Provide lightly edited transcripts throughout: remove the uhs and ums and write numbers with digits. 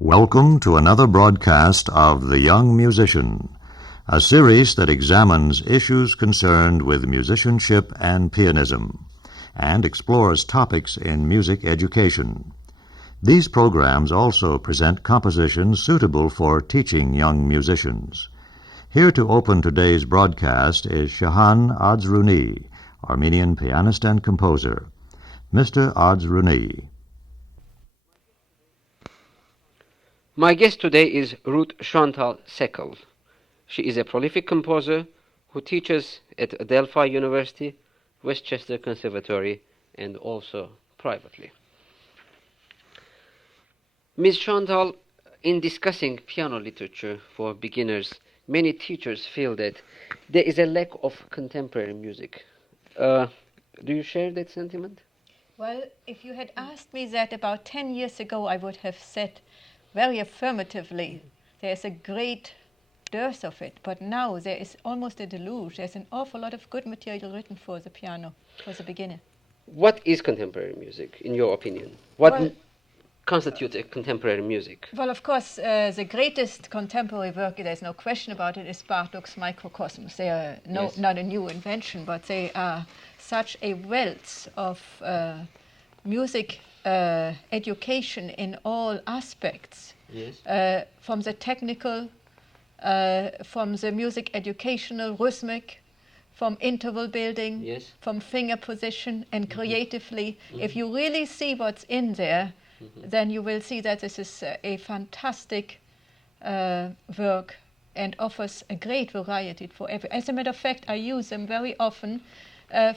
Welcome to another broadcast of The Young Musician, a series that examines issues concerned with musicianship and pianism, and explores topics in music education. These programs also present compositions suitable for teaching young musicians. Here to open today's broadcast is Shahan Adzruni, Armenian pianist and composer. Mr. Adzruni. My guest today is Ruth Schonthal. She is a prolific composer who teaches at Adelphi University, Westchester Conservatory, and also privately. Ms. Schonthal, in discussing piano literature for beginners, many teachers feel that there is a lack of contemporary music. Do you share that sentiment? Well, if you had asked me that about 10 years ago, I would have said very affirmatively, there's a great dearth of it, but now there is almost a deluge. There's an awful lot of good material written for the piano, for the beginner. What is contemporary music, in your opinion? What constitutes a contemporary music? Well, of course, the greatest contemporary work, there's no question about it, is Bartók's Microcosms. They are not a new invention, but they are such a wealth of music education in all aspects, from the technical, from the music educational, rhythmic, from interval building, from finger position, and creatively. If you really see what's in there, then you will see that this is a fantastic work and offers a great variety for every. As a matter of fact, I use them very often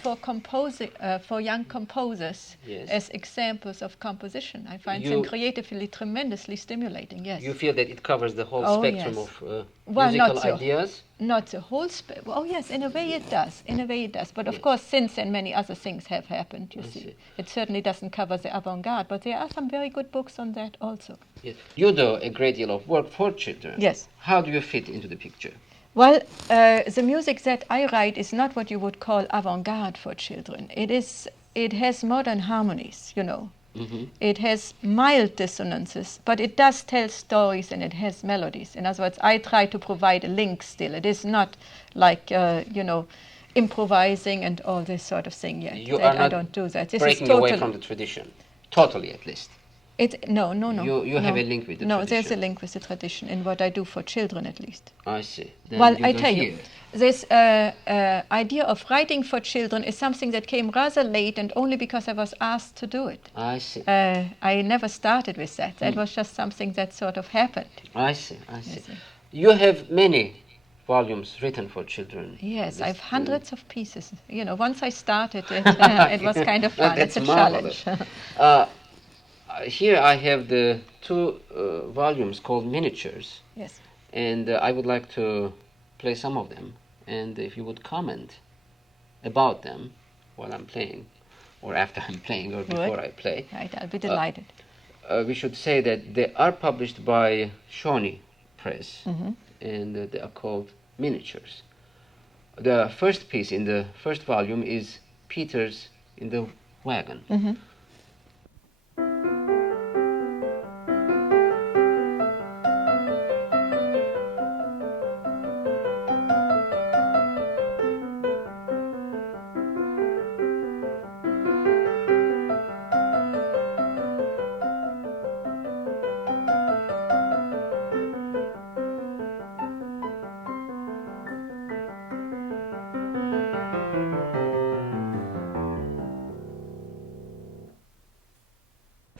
for young composers as examples of composition. I find them creatively tremendously stimulating. Yes. You feel that it covers the whole spectrum of musical ideas? Not the whole spectrum. Oh yes, in a way it does. But of course, since then many other things have happened. You see, it certainly doesn't cover the avant-garde, but there are some very good books on that also. Yes. You do a great deal of work for children. Yes. How do you fit into the picture? Well, the music that I write is not what you would call avant-garde for children. It has modern harmonies, you know. It has mild dissonances, but it does tell stories and it has melodies. In other words, I try to provide a link still. It is not like, improvising and all this sort of thing yet. I don't do that. This breaking is totally away from the tradition, totally at least. No. You have a link with the tradition. No, there's a link with the tradition in what I do for children, at least. I see. Then well, I tell you, this idea of writing for children is something that came rather late and only because I was asked to do it. I see. I never started with that. That was just something that sort of happened. I see. You have many volumes written for children. Yes, I have hundreds of pieces. You know, once I started it, it was kind of fun. That's it's a marvelous. challenge. Here I have the two volumes called Miniatures. Yes. And I would like to play some of them. And if you would comment about them while I'm playing, or after I'm playing, or before I play. Right, I'll be delighted. We should say that they are published by Shawnee Press, and they are called Miniatures. The first piece in the first volume is Peters in the Wagon.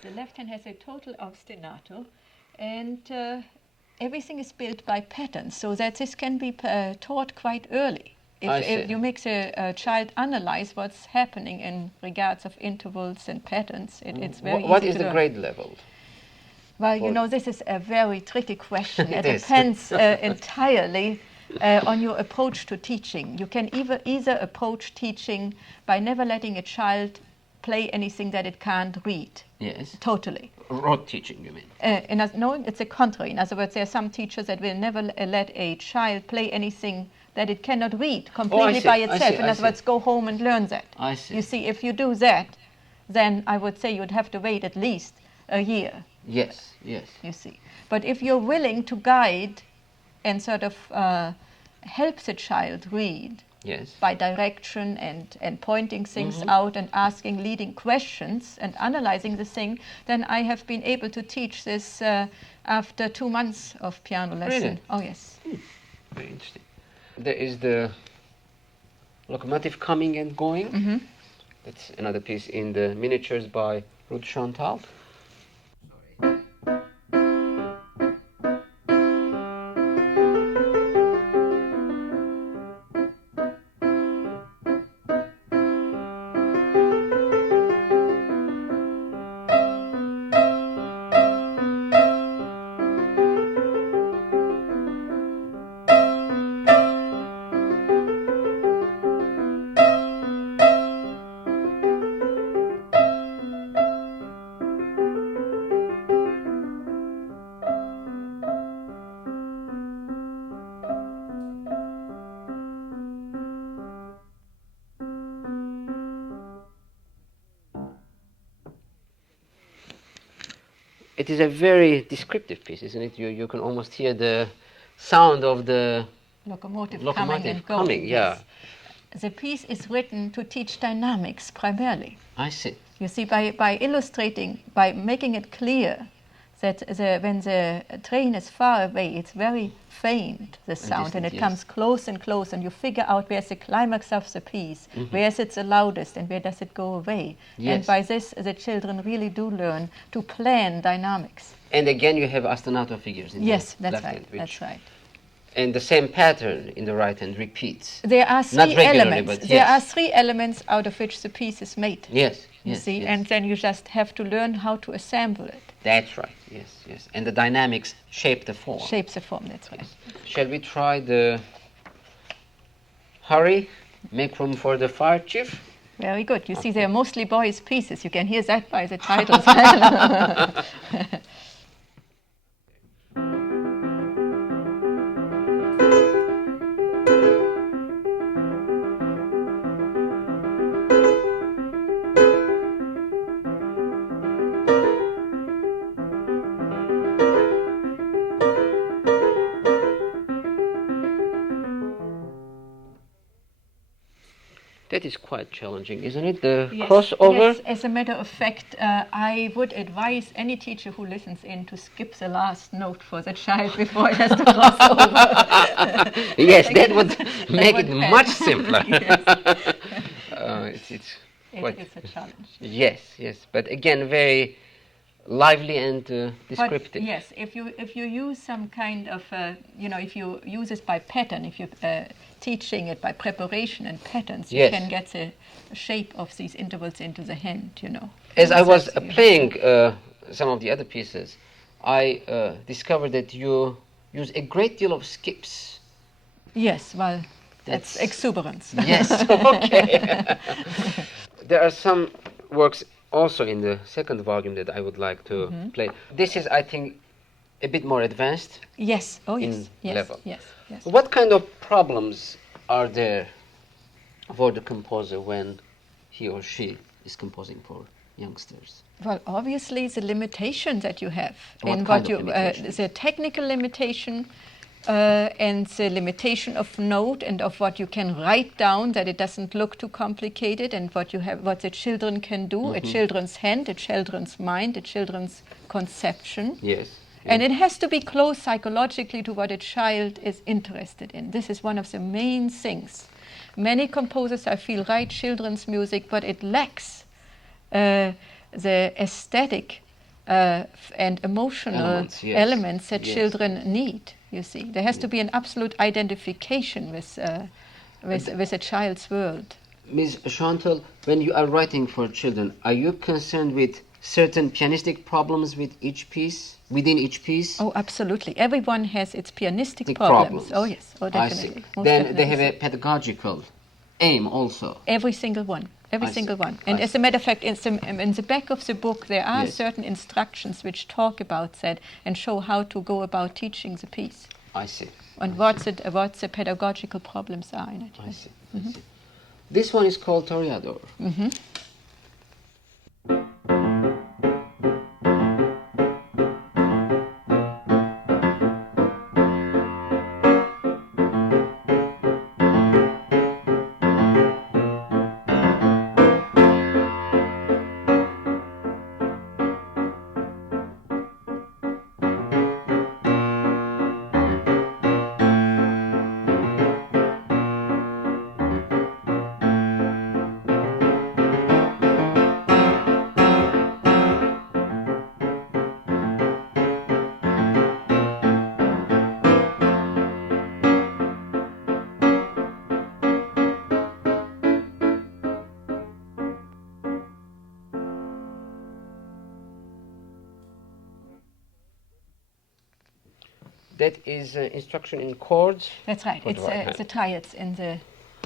The left hand has a total ostinato, and everything is built by patterns, so that this can be taught quite early. If you make the child analyze what's happening in regards of intervals and patterns, it's very easy. What is the grade level? Well, you know, this is a very tricky question. It depends entirely on your approach to teaching. You can either approach teaching by never letting a child play anything that it can't read. Yes. Totally. Rote teaching, you mean? No, it's the contrary. In other words, there are some teachers that will never let a child play anything that it cannot read completely by itself. In other words, go home and learn that. I see. You see, if you do that, then I would say you'd have to wait at least a year Yes, yes. You see. But if you're willing to guide and sort of help the child read Yes. by direction and pointing things out and asking leading questions and analyzing the thing, then I have been able to teach this after 2 months of piano lesson. Really? Oh, yes. Very interesting. There is the locomotive coming and going. That's another piece in the miniatures by Ruth Schonthal. It is a very descriptive piece, isn't it? You can almost hear the sound of the Locomotive locomotive coming and going. coming, yeah. Yes. The piece is written to teach dynamics primarily. I see. You see, by illustrating, by making it clear that when the train is far away, it's very faint, the sound, distant, and it yes. comes close and close, and you figure out where's the climax of the piece, where is it the loudest, and where does it go away. Yes. And by this, the children really do learn to plan dynamics. And again, you have ostinato figures in Yes, the that's left right. hand, which- That's right. And the same pattern in the right hand repeats. There are Not three regularly, elements. but There yes. are 3 elements out of which the piece is made. Yes, You yes, see, yes. and then you just have to learn how to assemble it, That's right, yes, yes. And the dynamics shape the form. shape the form. That's right. Shall we try the hurry, make room for the fire, Chief? Very good. You see, they're mostly boys' pieces. You can hear that by the titles. That is quite challenging, isn't it? The Yes, crossover. yes, as a matter of fact, I would advise any teacher who listens in to skip the last note for the child before it has to cross over. Yes, that would make it would help. much simpler. Yes. It's quite. It's a challenge. Yes, yes, but again, very lively and But descriptive. yes, if you use some kind of, if you use it by pattern, if you teaching it by preparation and patterns, Yes. you can get the shape of these intervals into the hand, As I was Exactly. playing some of the other pieces, I discovered that you use a great deal of skips. Yes, well, that's That's- exuberance. Yes, okay. There are some works also in the second volume that I would like to play. This is, I think, a bit more advanced. Yes, oh yes, In yes, level. yes, yes. What kind of problems are there for the composer when he or she is composing for youngsters? Well, obviously the limitation that you have What in kind what of you, limitations? the technical limitation and the limitation of note and of what you can write down, that it doesn't look too complicated, and what you have, what the children can do, a children's hand, a children's mind, a children's conception. Yes. And it has to be close psychologically to what a child is interested in. This is one of the main things. Many composers, I feel, write children's music, but it lacks the aesthetic and emotional elements that Yes. children need. You see, there has to be an absolute identification with a child's world. Ms. Schonthal, when you are writing for children, are you concerned with certain pianistic problems with each piece, within each piece? Oh, absolutely. Everyone has its pianistic The problems. Oh, yes. Oh, I definitely. see. Most Then they have definitely. a pedagogical aim also. Every single one. Every I see. single one. And I as a matter of fact, in the back of the book, there are Yes. certain instructions which talk about that and show how to go about teaching the piece I see. and what the pedagogical problems are in it. I see. I see. This one is called Toreador. That is instruction in chords. That's right. For the right hand. It's the triads in the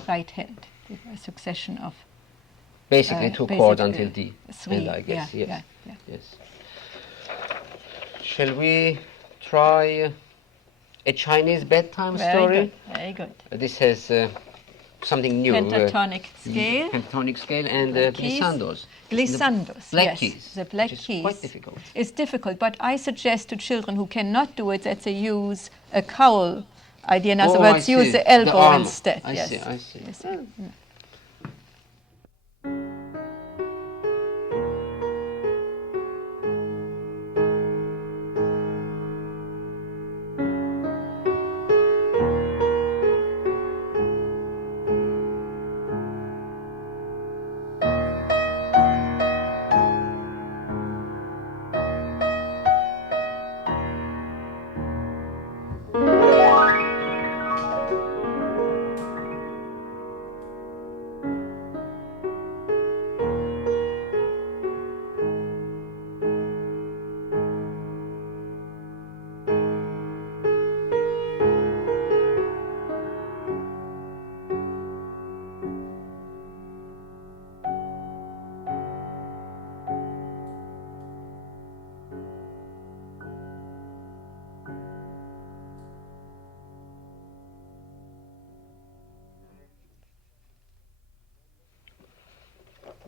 right hand, a succession of Basically two chords until D. Three. And I guess, yeah, yes. yeah. Yes. Shall we try a Chinese bedtime story? Very good. This has something new. Pentatonic scale. Pentatonic scale and Keys. glissandos. Glissandos, Black yes. keys. The black which is keys. quite difficult. It's difficult, but I suggest to children who cannot do it that they use a cowl idea. In other Oh, I words, use see. the elbow arm. instead. I yes. see, I see. Yes.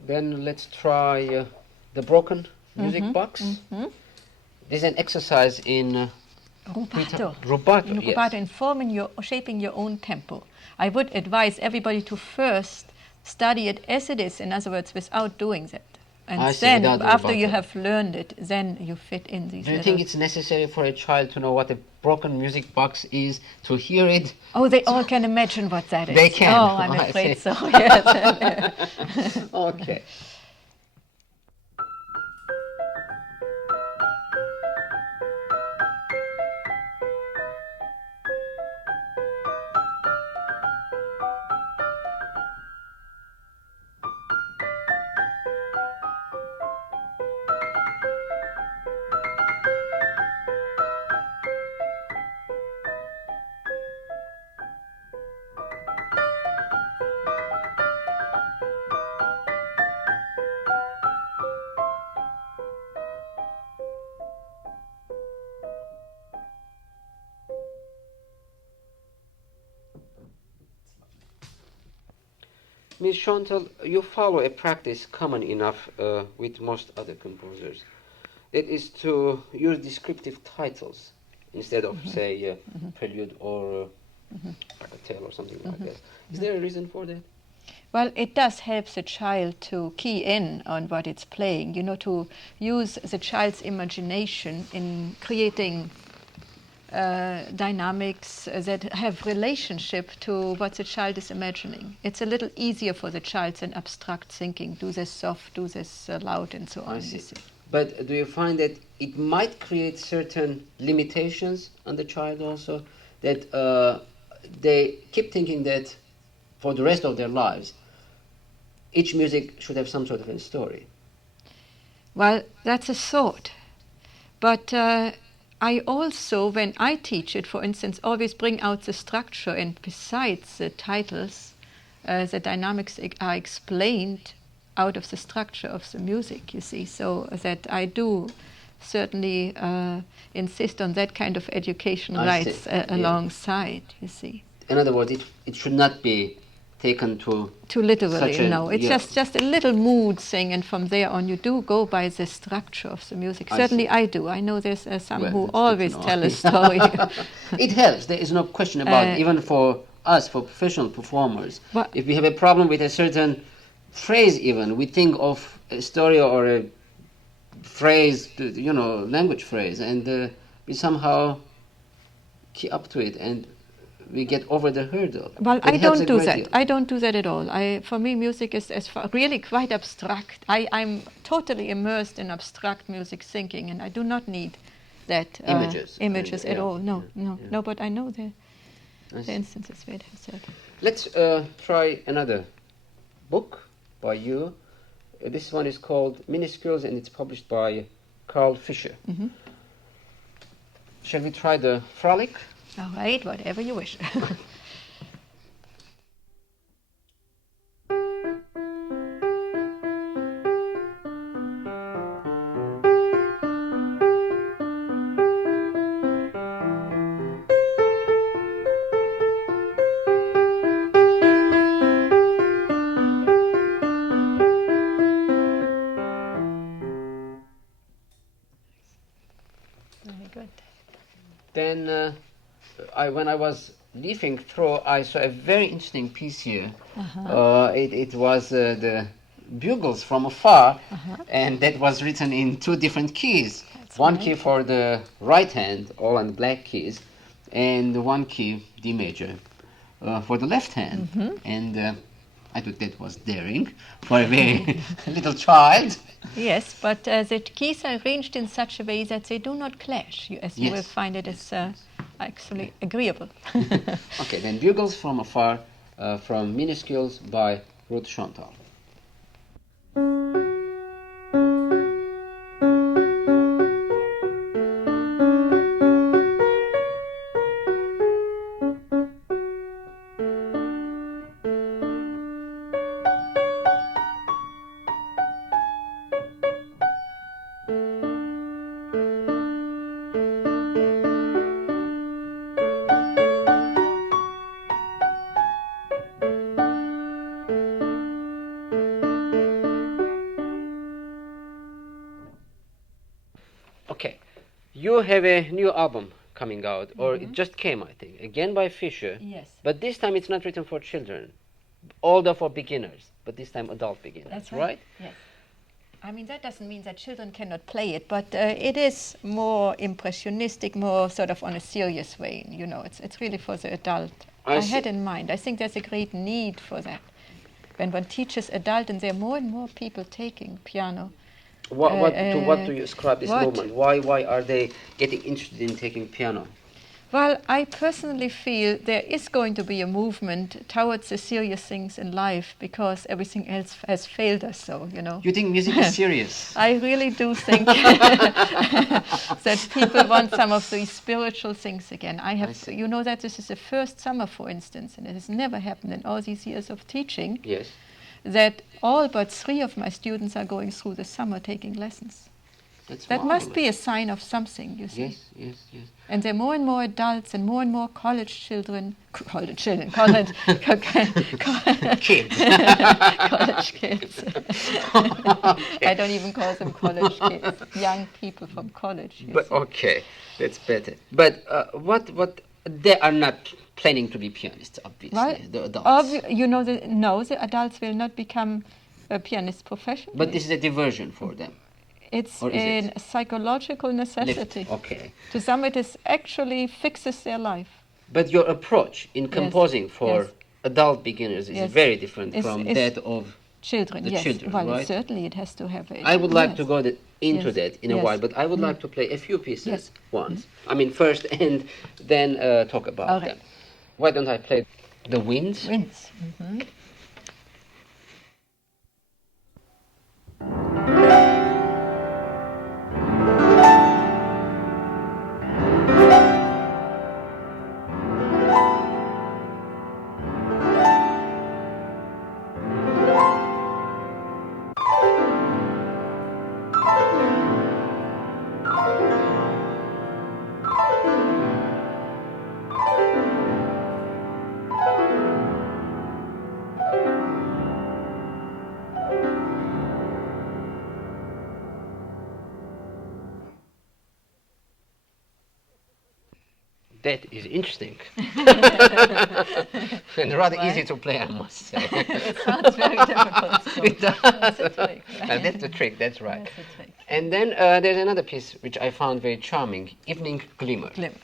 Then let's try the broken music box. This is an exercise in Rubato. rubato. In Yes. rubato, in forming shaping your own tempo. I would advise everybody to first study it as it is, in other words, without doing that. And I see, then, without the after you rubato. have learned it, then you fit in these Do you little... think it's necessary for a child to know what a broken music box is, to hear it? Oh, they all can imagine what that is. They can. Oh, I'm Oh, I afraid see. so, yes. Okay. Ms. Schonthal, you follow a practice common enough with most other composers. It is to use descriptive titles instead of, say, prelude or bagatelle or something like that. Is there a reason for that? Well, it does help the child to key in on what it's playing, you know, to use the child's imagination in creating dynamics that have relationship to what the child is imagining. It's a little easier for the child than abstract thinking, do this soft, do this loud, and so on. I see. You see. But do you find that it might create certain limitations on the child also? That they keep thinking that for the rest of their lives, each music should have some sort of a story. Well, that's a thought. But I also, when I teach it, for instance, always bring out the structure, and besides the titles, the dynamics are explained out of the structure of the music, you see, so that I do certainly insist on that kind of education rights alongside, you see. In other words, it should not be taken too literally, no. It's just a little mood thing, and from there on you do go by the structure of the music. Certainly I do. I know there's some who always tell a story. It helps, there is no question about it, even for us, for professional performers. If we have a problem with a certain phrase even, we think of a story or a phrase, you know, language phrase, and we somehow key up to it, and we get over the hurdle. Well, I don't do that. I don't do that at all. For me, music is really quite abstract. I'm totally immersed in abstract music thinking, and I do not need that images at all. No. But I know the instances where it has that. Let's try another book by you. This one is called Minuscules, and it's published by Carl Fischer. Shall we try the frolic? All right, whatever you wish. Very good. Then when I was leafing through, I saw a very interesting piece here. It was the Bugles from Afar, and that was written in two different keys. That's One right. key for the right hand, all on the black keys, and one key, D major, for the left hand. And I thought that was daring for a very little child. Yes, but the keys are arranged in such a way that they do not clash, as you will Yes. find it is actually agreeable. Okay, then Bugles from Afar, from Minuscules by Ruth Schonthal. Okay, you have a new album coming out, or it just came, I think, again by Fisher. Yes. But this time it's not written for children, older for beginners, but this time adult beginners, That's right? Yes. I mean, that doesn't mean that children cannot play it, but it is more impressionistic, more sort of on a serious way. You know, it's really for the adult. I I see. had in mind. I think there's a great need for that. When one teaches adult, and there are more and more people taking piano. To what do you ascribe this what? movement? Why are they getting interested in taking piano? Well, I personally feel there is going to be a movement towards the serious things in life because everything else has failed us so, you know. You think music is serious? I really do think that people want some of these spiritual things again. see. You know that this is the first summer, for instance, and it has never happened in all these years of teaching, Yes. that all but 3 of my students are going through the summer taking lessons. That's That must marvelous. be a sign of something, you see. Yes. And there are more and more adults and more college children, college Kids. college kids. I don't even call them college kids. Young people from college. you But see. okay, that's better. But what they are not planning to be pianists, obviously. Well, The adults. the adults will not become a pianist professionally. But this is a diversion for them. It's or is a it? psychological necessity. Okay. To some, it is actually fixes their life. But your approach in composing for yes. adult beginners is Yes. very different Is- from is- that of Children, the yes. children, well, right? certainly it has to have a... I would like yes. to go into Yes. that in a Yes. while, but I would like to play a few pieces Yes. once. I mean, first and then talk about All right. them. Why don't I play the winds? Winds. That is interesting. And rather easy to play, I must say. It sounds very difficult. So It does. That's a trick. That's the trick, that's right. That's a trick. And then there's another piece which I found very charming, Evening Glimmer. Glim.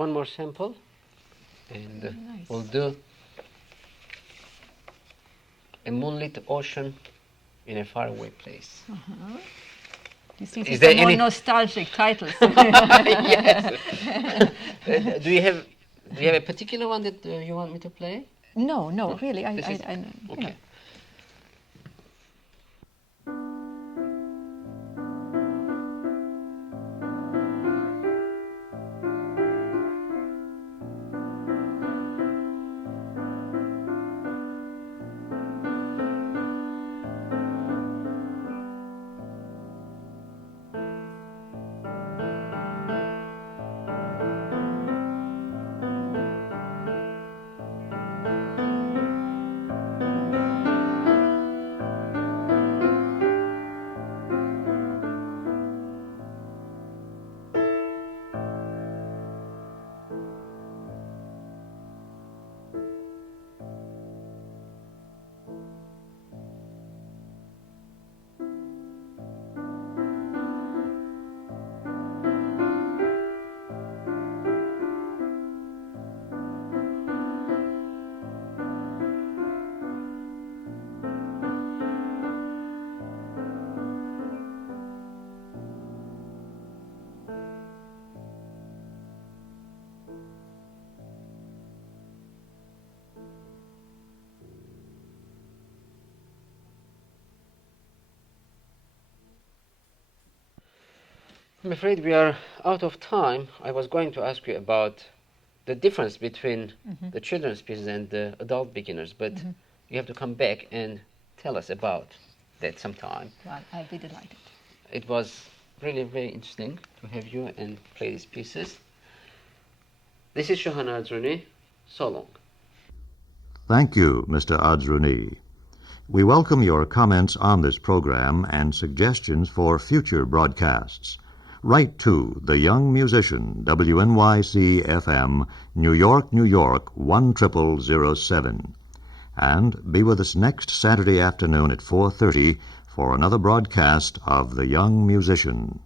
one more sample, and Nice. we'll do a moonlit ocean in a faraway place. These things Is are there more any- nostalgic titles. Yes. Do you have a particular one that you want me to play? No, really. This is- you know. Okay. I'm afraid we are out of time. I was going to ask you about the difference between the children's pieces and the adult beginners, but you have to come back and tell us about that sometime. Well, I'll be delighted. It was really very interesting to have you and play these pieces. This is Shohan Adzruni. So long. Thank you, Mr. Adzruni. We welcome your comments on this program and suggestions for future broadcasts. Write to The Young Musician, WNYC FM, New York, New York, 10007. And be with us next Saturday afternoon at 4:30 for another broadcast of The Young Musician.